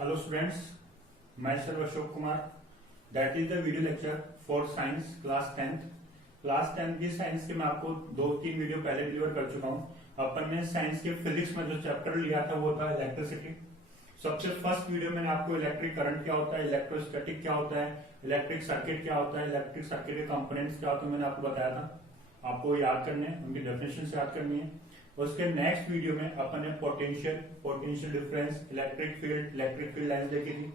Hello students, myself Ashok Kumar. That is the video lecture for science class 10th. Class 10 की science के मैं आपको 2-3 video पहले deliver कर चुका हूँ। अपन ने साइंस के फिजिक्स में जो चैप्टर लिया था वो था इलेक्ट्रिसिटी। सबसे फर्स्ट वीडियो मैंने आपको इलेक्ट्रिक करंट क्या होता है, इलेक्ट्रोस्टैटिक क्या होता है, इलेक्ट्रिक सर्किट क्या होता है, इलेक्ट्रिक सर्किट के कंपोनेंट्स क्या होते हैं मैंने आपको बताया था। आपको याद करने हैं, उनकी डेफिनेशन याद करनी है। उसके नेक्स्ट वीडियो में अपन ने potential difference, electric field lines देखी थी।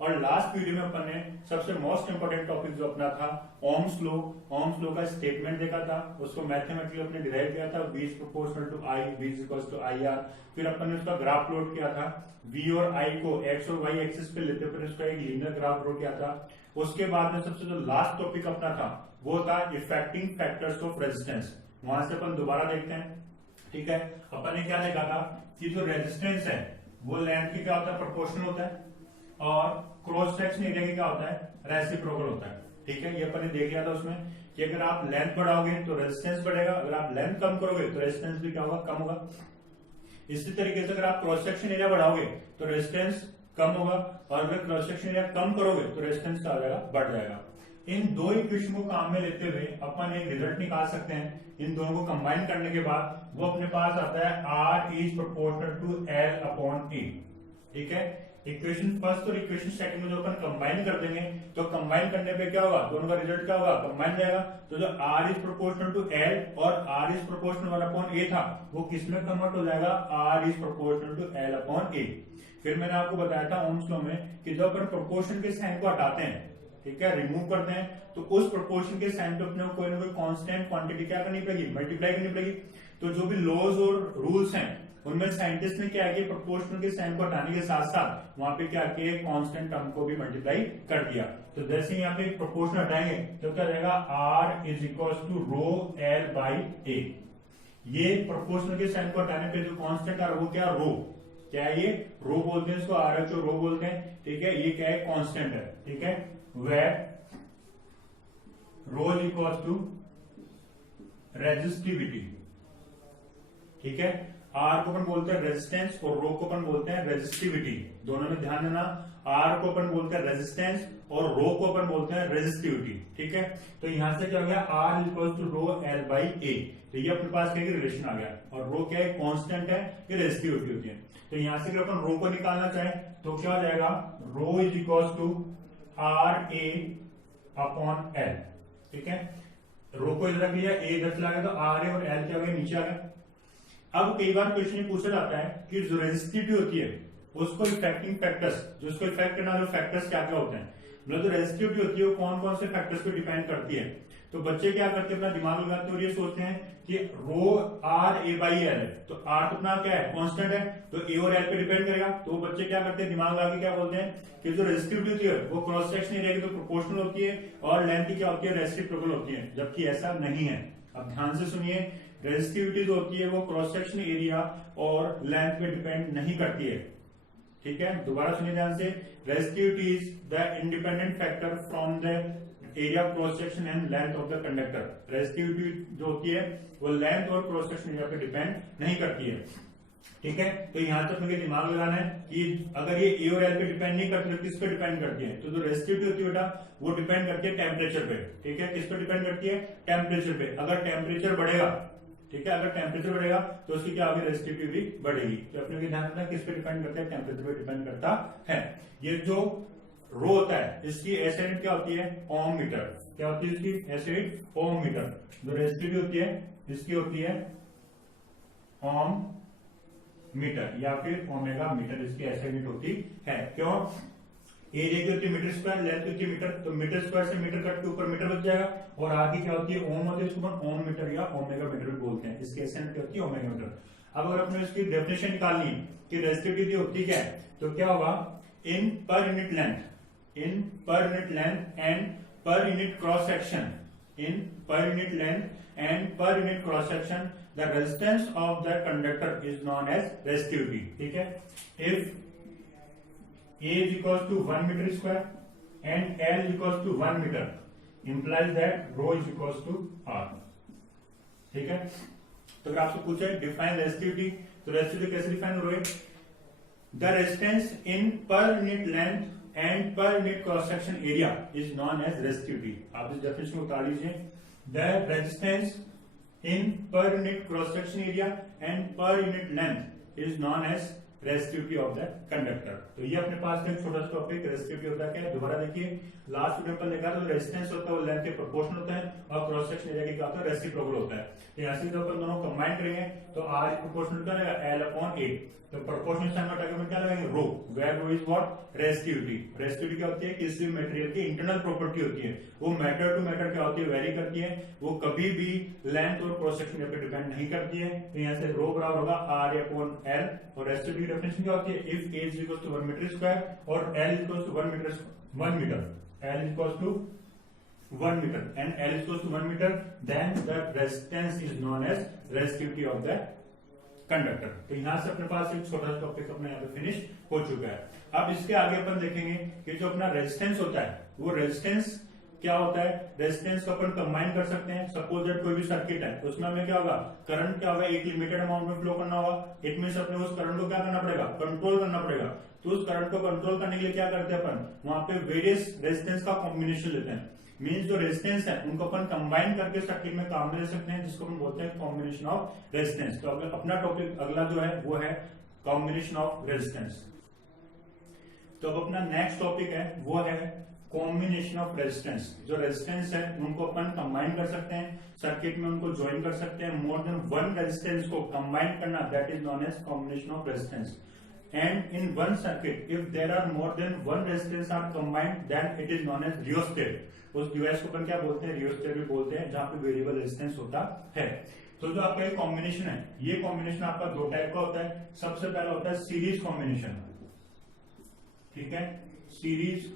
और लास्ट वीडियो में अपन ने सबसे मोस्ट इंपोर्टेंट टॉपिक जो अपना था ओम्स लॉ का स्टेटमेंट देखा था। उसको मैथमेटिकली अपने डिराइव किया था, V is proportional to I, V is equal to IR। फिर अपन ने उसका ग्राफ प्लॉट किया था, V और I को X और Y एक्सिस पे लेते हुए उसका एक लीनियर ग्राफ ड्रॉ किया था। उसके बाद में सबसे जो लास्ट टॉपिक अपना था वो था इफेक्टिंग फैक्टर्स ऑफ रेजिस्टेंस। वहां से अपन दोबारा देखते हैं। ठीक है, अपन ने क्या देखा था कि जो रेजिस्टेंस है वो लेंथ की क्या होता है, प्रोपोर्शनल होता है, और क्रॉस सेक्शन एरिया की क्या होता है, रेसिप्रोकल होता है। ठीक है, ये अपन ने देख लिया था उसमें कि अगर आप लेंथ बढ़ाओगे तो रेजिस्टेंस बढ़ेगा, अगर आप लेंथ कम करोगे तो रेजिस्टेंस भी क्या होगा, कम होगा। इसी तरीके से अगर आप क्रॉस सेक्शन एरिया बढ़ाओगे तो रेजिस्टेंस कम होगा, और अगर क्रॉस सेक्शन एरिया कम करोगे तो रेजिस्टेंस क्या हो जाएगा, बढ़ जाएगा। इन दो इक्वेशन को काम में लेते हुए अपन एक रिजल्ट निकाल सकते हैं। इन दोनों को कंबाइन करने के बाद वो अपने पास आता है R is proportional to L upon E। ठीक है, इक्वेशन फर्स्ट और इक्वेशन सेकंड में जो अपन कंबाइन कर देंगे तो कंबाइन करने पे क्या होगा, दोनों का रिजल्ट क्या होगा, कंबाइन जाएगा। तो जो R is proportional to L और R is proportional 1 upon A था वो किसमें कन्वर्ट हो जाएगा, R is proportional to L upon A। फिर मैंने आपको बताया था ओम्स लॉ में कि जब अपन प्रोपोर्शन के साइन को हटाते हैं, ठीक है, रिमूव करते हैं, तो उस प्रोपोर्शन के साइन पे अपने को कोई ना कोई कांस्टेंट क्वांटिटी क्या करनी पड़ेगी, मल्टीप्लाई करनी पड़ेगी। तो जो भी लॉज और रूल्स हैं उनमें साइंटिस्ट ने क्या किया, प्रोपोर्शनल के साइन को हटाने के साथ साथ वहां पे क्या किया, कांस्टेंट टर्म को भी मल्टीप्लाई कर दिया। तो जैसे ही यहाँ पे प्रोपोर्शनल हटाएंगे तो क्या रहेगा, R is equal to rho L by A। ये प्रोपोर्शनल के साइन को हटाने पे जो कांस्टेंट आ रहा है वो क्या, रो। क्या है ये, रो बोलते हैं इसको, RH को रो बोलते हैं। ठीक है, ये क्या है, कांस्टेंट है। ठीक है, where rho is equals to resistivity। ठीक है, R को अपन बोलते हैं रेजिस्टेंस और रो को अपन बोलते हैं रेजिस्टिविटी। दोनों में ध्यान देना, R को अपन बोलते हैं रेजिस्टेंस और रो को अपन बोलते हैं रेजिस्टिविटी। ठीक है, तो यहां से क्या हो गया, R is equal to rho L by A। तो ये अपने पास क्या रिलेशन आ गया, और रो क्या है, कांस्टेंट है, ये रेजिस्टिविटी होती है। तो यहां से अगर अपन रो को निकालना चाहें तो क्या हो जाएगा, rho is equal to RA upon L। ठीक है, रो को इधर रख लिया, A इधर चला गया, तो RA और L क्या हो गया, नीचे आ गया। अब कई बार क्वेश्चन पूछा जाता है कि जो रेजिस्टिविटी होती है उसको इफेक्टिंग फैक्टर्स, जो उसको इफेक्ट करने वाले फैक्टर्स क्या क्या होते हैं, मतलब जो रेजिस्टिविटी होती है वो कौन कौन से फैक्टर्स को डिपेंड करती है। तो बच्चे क्या करते हैं, अपना दिमाग लगाते हैं और ये सोचते हैं कि रो RA बाई L है, तो R तो अपना क्या है, कांस्टेंट है, तो A और L पे डिपेंड करेगा। तो वो बच्चे क्या करते हैं, दिमाग लगा के क्या बोलते हैं कि जो रेजिस्टिविटी होती है वो क्रॉस सेक्शन एरिया की तो प्रोपोर्शनल होती है और लेंथ की क्या होती है, रेसिप्रोकल होती है, जबकि ऐसा नहीं है। अब ध्यान से सुनिए, रेजिस्टिविटी जो होती है वो क्रॉस सेक्शन एरिया और लेंथ पे डिपेंड नहीं करती है। ठीक है, दोबारा सुनिए ध्यान से, resistivity is the independent factor from the area cross section and length of the conductor. Resistivity जो होती है वो लेंथ और क्रॉस सेक्शन एरिया पे डिपेंड नहीं करती है। ठीक है, तो यहां तक मुझे दिमाग लगाना है कि अगर ये A और L पे डिपेंड नहीं करती तो किस पे डिपेंड करती है, तो जो रेजिस्टिविटी होती है बेटा वो डिपेंड करती है टेम्परेचर पे। ठीक है, किस पे डिपेंड करती है, टेम्परेचर पे। अगर टेम्परेचर बढ़ेगा, ठीक है, अगर टेम्परेचर बढ़ेगा तो उसकी क्या होगी, रेजिस्टिविटी भी बढ़ेगी। तो अपने ध्यान रखना किस पे डिपेंड करता है, टेम्परेचर पे डिपेंड करता है। ये जो रो होता है इसकी एस यूनिट क्या होती है, ओम मीटर। क्या होती है इसकी एस यूनिट, ओम मीटर। जो रेजिस्टिविटी होती है इसकी होती है ओम मीटर या फिर ओमेगा मीटर, इसकी एस यूनिट होती है। क्यों, एरिया की होती है मीटर स्क्वायर, लेंथ होती है मीटर, तो मीटर स्क्वायर से मीटर कट के ऊपर मीटर बच जाएगा, और आगे क्या होती है, ओम होती है, इसको अपन ओम मीटर या ओमेगा मीटर भी बोलते हैं। इसकी एस यूनिट क्या होती है, ओमेगा मीटर। अब अगर अपने इसकी डेफिनेशन निकालनी कि रेजिस्टिविटी होती क्या है, तो क्या होगा, इन per unit length, in per unit length and per unit cross section, in per unit length and per unit cross section the resistance of the conductor is known as resistivity। ठीक है, if A is equals to 1 meter square and L is equals to 1 meter implies that rho is equals to R। ठीक है, तो अगर आपसे पूछे define resistivity, तो resistivity कैसे डिफाइन हो रही है, the resistance in per unit length and per unit cross section area is known as resistivity. आप इस डेफिनेशन को उतार लीजिए। The resistance in per unit cross section area and per unit length is known as resistivity of the conductor. तो ये अपने पास एक छोटा सा टॉपिक रेजिस्टिविटी होता है क्या, दोबारा देखिए। लास्ट वीडियो पर देखा तो रेजिस्टेंस होता है वो लेंथ के प्रोपोर्शनल होता है और क्रॉस सेक्शन एरिया क्या होता है, रेसिप्रोकल होता है। तो यहाँ से अपन दोनों कंबाइन करेंगे तो आर प्रोपोर्शनल क्या रहेगा, एल अपॉन ए। तो प्रोपोर्शनल साइन में क्या लगाएंगे, rho, where rho is what, resistivity. Resistivity क्या होती है, किसी भी मटेरियल की इंटरनल प्रॉपर्टी होती है, वो मैटर टू मैटर क्या होती है, वेरी करती है, वो कभी भी लेंथ और क्रॉस सेक्शन पे डिपेंड नहीं करती है। तो यहाँ से रो बराबर होगा आर अपॉन एल। और रेजिस्टिविटी की डेफिनेशन क्या होती है, if A is equal to 1 metre square और L is equal to 1 metre, L is equal to 1 meter and L is equals to 1 meter, then the resistance is known as resistivity of the conductor। तो यहां से अपने पास एक छोटा सा topic अपना यहाँ पे फिनिश हो चुका है। अब इसके आगे अपन देखेंगे कि जो अपना रेजिस्टेंस होता है वो रेजिस्टेंस क्या होता है। रेजिस्टेंस को अपन कंबाइन कर सकते हैं। सपोज दैट कोई भी सर्किट है तो उसमें हमें क्या होगा, करंट क्या होगा, एक लिमिटेड अमाउंट में फ्लो करना होगा। इट मींस अपने उस करंट को क्या करना पड़ेगा, कंट्रोल करना पड़ेगा। तो उस करंट को कंट्रोल करने के लिए क्या करते हैं अपन, वहां पे वेरियस रेजिस्टेंस का कॉम्बिनेशन लेते हैं। मींस जो रेजिस्टेंस है उनको अपन कंबाइन करके सर्किट में काम में ले सकते हैं, जिसको हम बोलते हैं कॉम्बिनेशन ऑफ रेजिस्टेंस। तो अपना टॉपिक अगला जो है वो है कॉम्बिनेशन ऑफ रेजिस्टेंस। तो अब अपना नेक्स्ट टॉपिक है वो है कॉम्बिनेशन ऑफ रेजिस्टेंस। जो रेजिस्टेंस है उनको अपन कंबाइन कर सकते हैं, सर्किट में उनको ज्वाइन कर सकते हैं। मोर देन वन रेजिस्टेंस को कंबाइन करना, that is known as combination of resistance. And in one circuit, if there are more than one resistance are combined, then it is known as rheostat। उस device को अपन क्या बोलते हैं, rheostat भी बोलते हैं, जहां पे वेरिएबल रेजिस्टेंस होता है। तो जो आपका ये कॉम्बिनेशन है, ये कॉम्बिनेशन आपका दो टाइप का होता है। सबसे पहला होता है सीरीज कॉम्बिनेशन, ठीक है, सीरीज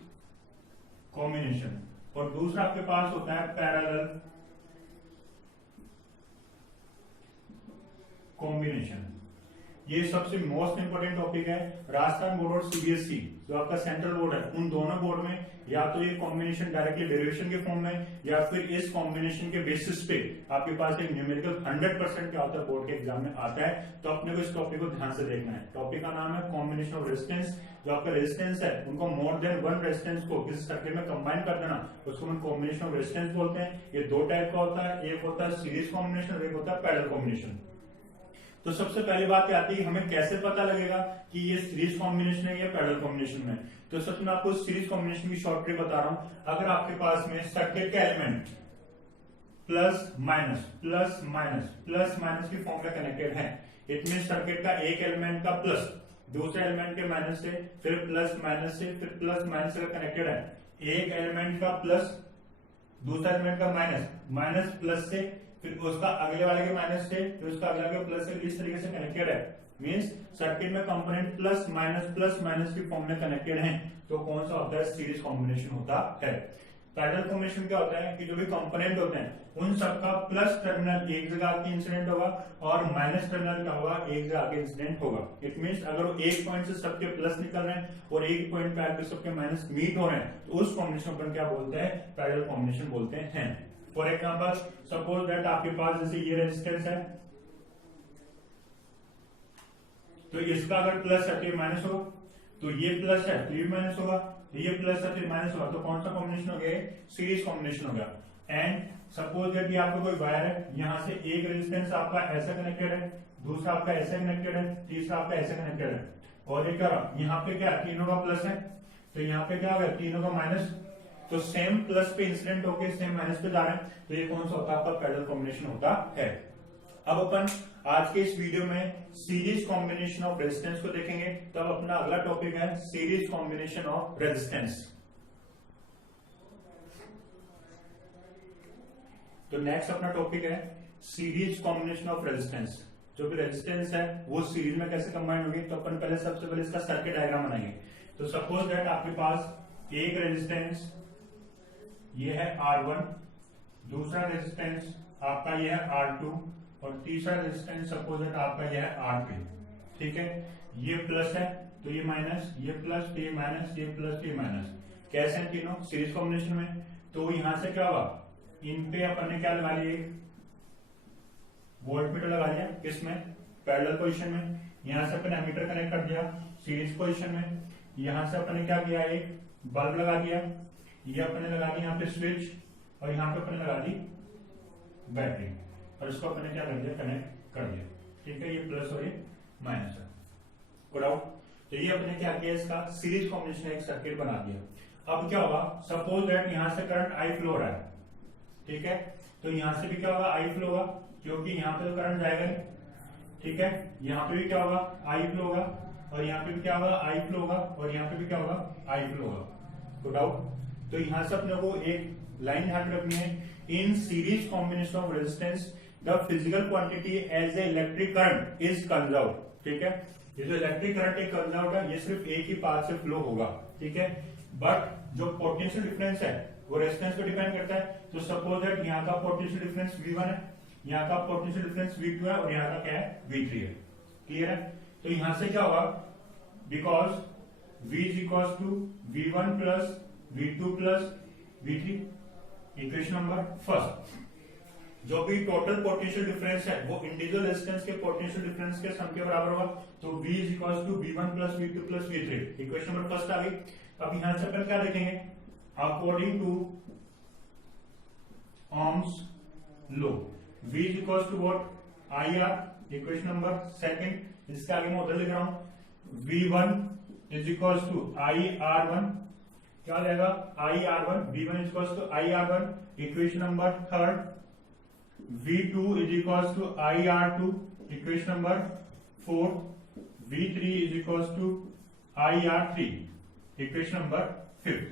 कॉम्बिनेशन। और दूसरा आपके पास होता है पैरेलल कॉम्बिनेशन। ये सबसे मोस्ट इंपोर्टेंट टॉपिक है। राजस्थान बोर्ड और सीबीएसई जो आपका सेंट्रल बोर्ड है, उन दोनों बोर्ड में या तो ये कॉम्बिनेशन डायरेक्टली डेरिवेशन के फॉर्म में या फिर इस कॉम्बिनेशन के बेसिस पे आपके पास एक न्यूमेरिकल 100% क्या होता है बोर्ड के एग्जाम में आता है। तो अपने को इस टॉपिक को ध्यान से देखना है। टॉपिक का नाम है कॉम्बिनेशन ऑफ रेजिस्टेंस। जो आपका रेजिस्टेंस है उनको मोर देन वन रेजिस्टेंस को किसी सर्किट में कंबाइन कर देना, उसको हम कॉम्बिनेशन ऑफ रेजिस्टेंस बोलते हैं। ये दो टाइप का होता है, एक होता है सीरीज कॉम्बिनेशन और एक होता है पैरेलल कॉम्बिनेशन। तो सबसे पहली बात ये आती है हमें कैसे पता लगेगा कि ये सीरीज कॉम्बिनेशन है या पैरेलल कॉम्बिनेशन में। तो सबसे मैं आपको सीरीज कॉम्बिनेशन की शॉर्ट ट्रिक बता रहा हूं। अगर आपके पास में सर्किट का element plus minus plus minus plus minus की फॉर्म में कनेक्टेड है, इट मीन सर्किट का एक एलिमेंट का प्लस दूसरे एलिमेंट के माइनस से, फिर प्लस माइनस से, फिर प्लस माइनस से कनेक्टेड है। एक एलिमेंट का प्लस दूसरा एलिमेंट का माइनस, माइनस प्लस से, फिर उसका अगले वाले के माइनस से, फिर उसका अगले के प्लस से, इस तरीके से कनेक्टेड है। मींस सर्किट में कंपोनेंट प्लस माइनस की फॉर्म में कनेक्टेड हैं। तो कौन सा होता है, सीरीज कॉम्बिनेशन होता है। पैरेलल कॉम्बिनेशन क्या होता है कि जो भी कंपोनेंट होते हैं उन सबका प्लस टर्मिनल एक जगह आके इंसिडेंट होगा और माइनस टर्मिनल क्या होगा, एक जगह आके इंसिडेंट होगा। इट मींस अगर वो एक पॉइंट से सबके प्लस निकल रहे हैं और एक पॉइंट पे आके सबके माइनस मीट हो रहे हैं, तो उस कॉम्बिनेशन को क्या बोलते हैं, पैरेलल कॉम्बिनेशन बोलते हैं। फॉर एग्जाम्पल सपोज दैट आपके पास जैसे ये रेजिस्टेंस है, तो इसका अगर प्लस है तो ये माइनस होगा, तो ये प्लस है तो ये माइनस होगा, ये प्लस है तो माइनस होगा। तो कौन सा कॉम्बिनेशन हो गया, सीरीज कॉम्बिनेशन हो गया। एंड सपोज दैट ये आपका कोई वायर है, यहां से एक रेजिस्टेंस आपका ऐसा कनेक्टेड है, दूसरा आपका ऐसे कनेक्टेड है, तीसरा आपका ऐसे कनेक्टेड है, और एक यहाँ पे क्या तीनों का प्लस है, तो यहाँ पे क्या हो गया तीनों का माइनस। तो सेम प्लस पे इंसिडेंट होके सेम माइनस पे जा रहे हैं, तो ये कौन सा होता है, आपका पैरेलल कॉम्बिनेशन होता है। अब अपन आज के इस वीडियो में सीरीज कॉम्बिनेशन ऑफ रेजिस्टेंस को देखेंगे। तब अपना अगला टॉपिक है सीरीज कॉम्बिनेशन ऑफ रेजिस्टेंस। तो नेक्स्ट अपना टॉपिक है सीरीज कॉम्बिनेशन ऑफ रेजिस्टेंस। जो भी रेजिस्टेंस है वो सीरीज में कैसे कंबाइन होगी। तो अपन पहले सबसे पहले इसका सर्किट डायग्राम बनाएंगे। तो सपोज दैट आपके पास एक रेजिस्टेंस ये है R1, दूसरा रेजिस्टेंस आपका ये है R2 और तीसरा रेजिस्टेंस सपोज दैट आपका ये है R3। ठीक है, ये प्लस है तो ये माइनस, ये प्लस तो ये माइनस, ये प्लस तो ये माइनस। कैसे हैं तीनों, सीरीज कॉम्बिनेशन में। तो यहां से क्या हुआ, इन पे अपन ने क्या लगा लिया, एक वोल्टमीटर लगा लिया, किसमें, पैरेलल पोजीशन में। यहां से अपने एमीटर कनेक्ट कर दिया सीरीज पोजीशन में, यहां से अपने क्या किया, एक बल्ब लगा दिया, ये अपने लगा दी यहाँ पे स्विच, और यहाँ पे अपने लगा दी बैटरी, और इसको अपने क्या कर दिया, कनेक्ट कर दिया। ठीक है, ये प्लस और ये माइनस है। Good out. तो ये अपने क्या किया, इसका सीरीज कॉम्बिनेशन एक सर्किट बना दिया। अब क्या होगा, सपोज दैट यहां से करंट आई फ्लो हो रहा है, ठीक है, तो यहां से भी क्या होगा, आई फ्लो होगा, क्योंकि यहाँ पे तो करंट जाएगा नहीं। ठीक है, यहाँ पे भी क्या होगा, आई फ्लो होगा, और यहाँ पे भी क्या होगा, आई फ्लो होगा, और यहाँ पे भी क्या होगा, आई फ्लो होगा। Good out. तो यहां से अपने को एक लाइन ध्यान रखनी है, in series combination of resistance the physical quantity as a electric current is conserved. ठीक है, ये जो इलेक्ट्रिक करंट एक कंजर्व्ड है, ये सिर्फ एक ही पाथ से फ्लो होगा। ठीक है, बट जो पोटेंशियल डिफरेंस है वो रेजिस्टेंस पे डिपेंड करता है। तो सपोज दैट यहाँ का पोटेंशियल डिफरेंस V1 है, यहाँ का पोटेंशियल डिफरेंस V2 है, और यहाँ का क्या है, V3 है। क्लियर है। तो यहां से क्या होगा, because V is equal to V1 plus V2 plus V3, equation number first. जो भी टोटल पोटेंशियल डिफरेंस है वो इंडिविजुअल रेजिस्टेंस के पोटेंशियल डिफरेंस के सम के बराबर होगा। तो V is equal to V1 plus V2 plus V3, equation number first आ गई। अब यहां से अपन क्या देखेंगे, according to Ohm's law V is equal to what, IR, equation number second. इसके आगे मैं उधर लिख रहा हूं, V1 is equal to IR1, क्या हो जाएगा, IR1, V1 is equal to IR1, equation number third. V2 is equal to IR2, equation number fourth. V3 is equal to IR3, equation number fifth.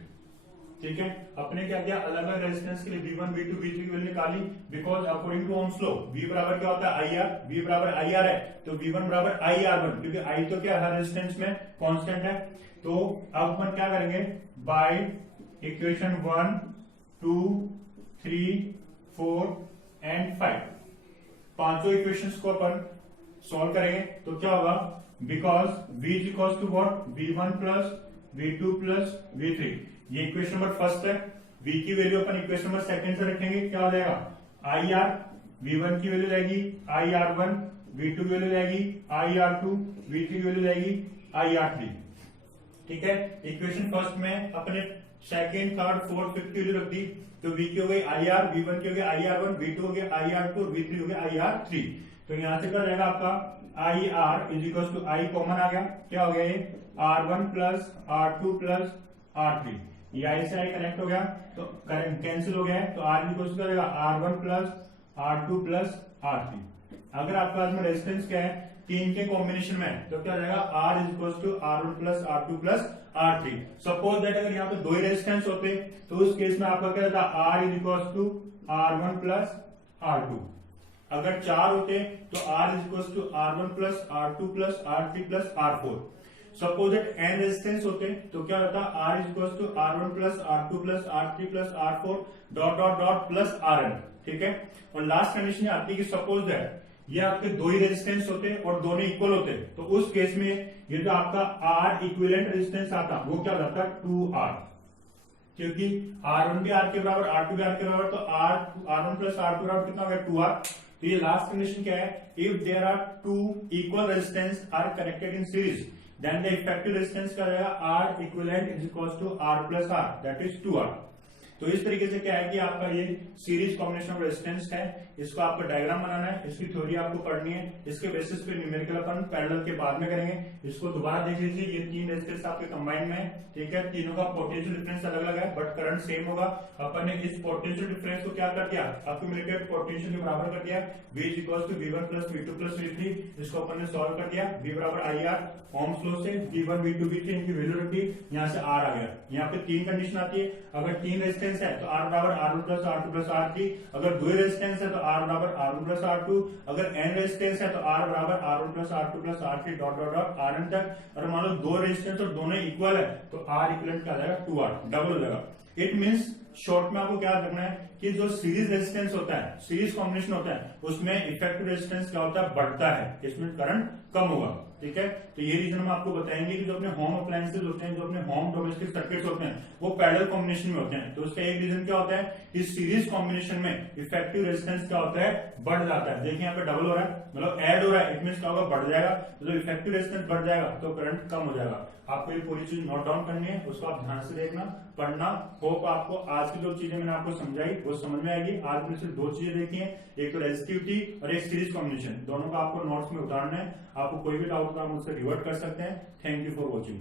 ठीक है, अपने क्या किया, अलग अलग रेजिस्टेंस के लिए V1, V2, V3 की वैल्यू निकाली, because according to Ohm's law V बराबर क्या होता है, IR, V बराबर IR है, तो V1 बराबर IR1, क्योंकि I तो क्या हर रेजिस्टेंस में कांस्टेंट है। तो अब अपन क्या करेंगे, बाय इक्वेशन 1, 2, 3, 4 एंड 5, पांचों इक्वेशंस को अपन सॉल्व करेंगे। तो क्या होगा, because V is equal to what, V1 plus V2 plus V3, ये इक्वेशन नंबर फर्स्ट है। V की वैल्यू अपन इक्वेशन नंबर सेकंड से रखेंगे, क्या हो जाएगा, IR, V1 की वैल्यू जाएगी IR1, V2 की वैल्यू जाएगी IR2, V3 की वैल्यू जाएगी IR3। ठीक है, इक्वेशन फर्स्ट में अपने सेकंड, थर्ड, फोर्थ, फिफ्थ की वैल्यू रख दी। तो V की हो गई IR, V1 की हो गई IR1, V2 हो गया IR2, V3 हो गया IR3। तो यहां से क्या जाएगा आपका IR is equal to I common आ गया, क्या हो गया ये, R1 plus R2 plus R3, ये I से I कनेक्ट हो गया, तो करंट कैंसिल हो गया है, तो R इक्वल टू जाएगा R1 plus R2 plus R3। अगर आपके पास में रेजिस्टेंस क्या है, तीन के कॉम्बिनेशन में, तो क्या हो जाएगा, R is equal to R1 plus R2 plus R3। Suppose that अगर यहाँ पे दो ही रेजिस्टेंस होते तो उस केस में आपका क्या होता, R is equal to R1 plus R2। अगर चार होते तो R is equal to R1 plus R2 plus R3 plus R4। Suppose that n resistance होते तो क्या होता, R is equal to R1 plus R2 plus R3 plus R4 dot dot dot plus Rn। ठीक है, और last condition आती है कि सपोज दैट ये आपके दो ही रेजिस्टेंस होते और दोनों इक्वल होते, तो उस केस में ये जो आपका R इक्विवेलेंट रेजिस्टेंस आता वो क्या होता है, 2R, क्योंकि R1 भी R के बराबर, R2 भी R के बराबर, तो R1 प्लस R2 बराबर कितना हो गया, 2R। तो ये लास्ट कंडीशन क्या है, if there are two equal resistance are connected in series then the effective resistance क्या रहेगा, R equivalent is equal to R plus R, that is 2R। तो इस तरीके से क्या है कि आपका ये सीरीज कॉम्बिनेशन ऑफ रेजिस्टेंस है, इसको आपको डायग्राम बनाना है, इसकी थ्योरी आपको पढ़नी है, इसके बेसिस पे न्यूमेरिकल अपन पैरेलल के बाद में करेंगे। इसको दोबारा देख लीजिए, ये तीन रेजिस्टेंस आपके कंबाइन में है। ठीक है, तीनों का पोटेंशियल डिफरेंस अलग अलग है बट करंट सेम होगा। अपन ने इस पोटेंशियल डिफरेंस को क्या कर दिया, अक्यूमुलेटेड पोटेंशियल के बराबर कर दिया, V is equal to V1 plus V2 plus V3। इसको अपन ने सॉल्व कर दिया, V बराबर IR, ओम्स लॉ से V1 V2 V3 इनकी वैल्यू रख दी, यहाँ से R आ गया। यहाँ पे तीन कंडीशन आती है, अगर तीन रेजिस्टेंस है तो R बराबर R1 plus R2 plus R3, अगर दो रेजिस्टेंस है तो R बराबर R1 प्लस R2, अगर n रेजिस्टेंस है तो R बराबर R1 plus R2 plus R3 dot dot dot Rn तक। और मान लो दो रेजिस्टेंस और दोनों इक्वल है तो R इक्वलेंट क्या आ जाएगा, 2R, डबल हो जाएगा। इट मीन्स शॉर्ट में आपको क्या करना है कि जो सीरीज रेजिस्टेंस होता है, सीरीज कॉम्बिनेशन होता है, उसमें इफेक्टिव रेजिस्टेंस क्या होता है, बढ़ता है, इसमें करंट कम होगा। ठीक है। तो ये रीजन हम आपको बताएंगे कि जो अपने होम अप्लायंसेज होते हैं, जो अपने होम डोमेस्टिक सर्किट्स होते हैं, वो पैरेलल कॉम्बिनेशन में होते हैं। तो उसका एक रीजन क्या होता है, इस सीरीज कॉम्बिनेशन में इफेक्टिव रेजिस्टेंस क्या होता है, बढ़ जाता है। देखिए यहाँ पे डबल हो रहा है, मतलब ऐड हो रहा है, इट मीन क्या होगा, बढ़ जाएगा। तो जब इफेक्टिव रेजिस्टेंस बढ़ जाएगा तो करंट कम हो जाएगा। आपको ये पूरी चीज नोट डाउन करनी है, उसको आप ध्यान से देखना, पढ़ना। होप आपको आज की जो चीजें मैंने आपको समझाई वो समझ में आएगी। आज में सिर्फ दो चीजें देखी हैं, एक तो रेजिस्टिविटी और एक सीरीज कॉम्बिनेशन, दोनों का आपको नोट्स में उतारना है। आपको कोई भी डाउट का मुझसे रिवर्ट कर सकते हैं। Thank you for watching.